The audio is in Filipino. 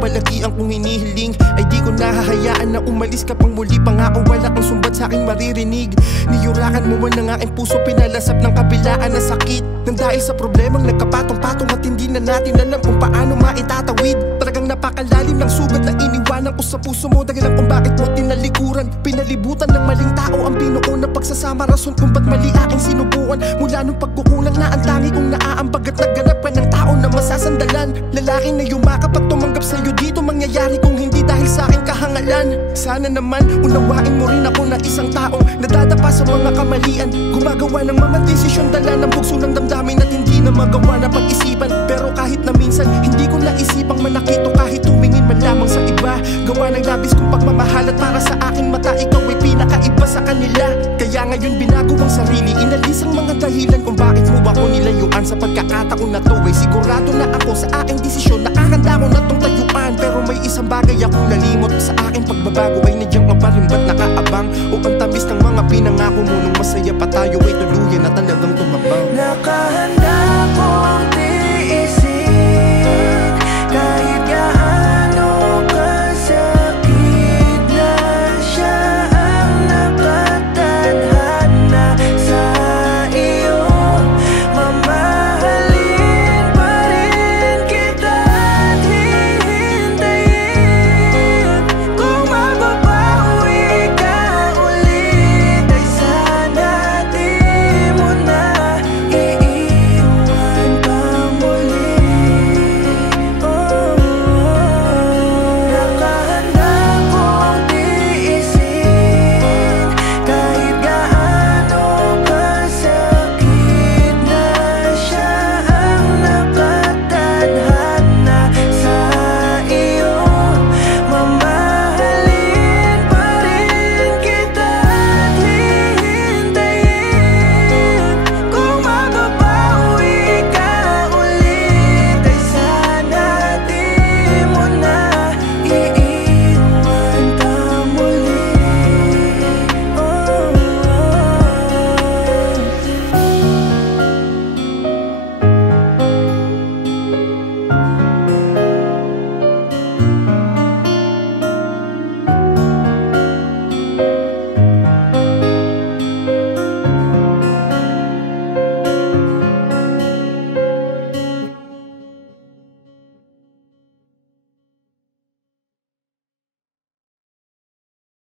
palagi ang kong hinihiling ay di ko nahahayaan na umalis ka pang muli. Pangako wala kang sumbat sa aking maririnig. Niyurakan mo man ang aking puso, pinalasap ng kabilaan na sakit. Nang dahil sa problemang nagkapatong-patong at hindi na natin alam kung paano maitatawid. Talagang napakalalim ng sugat na iniwanan ko sa puso mo, dahilan kung bakit mo tinalikuran. Pinalibutan ng maling tao ang binuo na pagsasama, rason kung ba't mali aking sinubukan. Mula nung pagkukulang na ang tangi kong naaambag at nagganap ka ng tao na masasandalan. Lalaking na yumakap at tumanggap sa'yo, dito mangyayari kung hindi dahil sa aking kahangalan. Sana naman unawain mo rin ako na isang taong nadadapa sa mga kamalian, gumagawa ng mga desisyon, dala ng bugso ng damdamin at hindi na magawa na pag-isipan. Pero kahit na minsan hindi ko naisipang manakit o kahit tumingin man lamang sa iba, gawa ng labis kong pagmamahal at para sa aking mata ikaw ay pinakaiba sa kanila. Kaya ngayon binago ang sarili, inalis ang mga dahilan kung bakit mo ba ko nilayuan. Sa pagkakataon na to ay sigurado na ako sa aking desisyon, nakahanda ko na tong tayuan. Pero may isang bagay akong nalimot, sa aking pagbabago ay nadyang maparimbat nakaabang, o ang tamis ng mga pinangako mo nung masaya pa tayo ay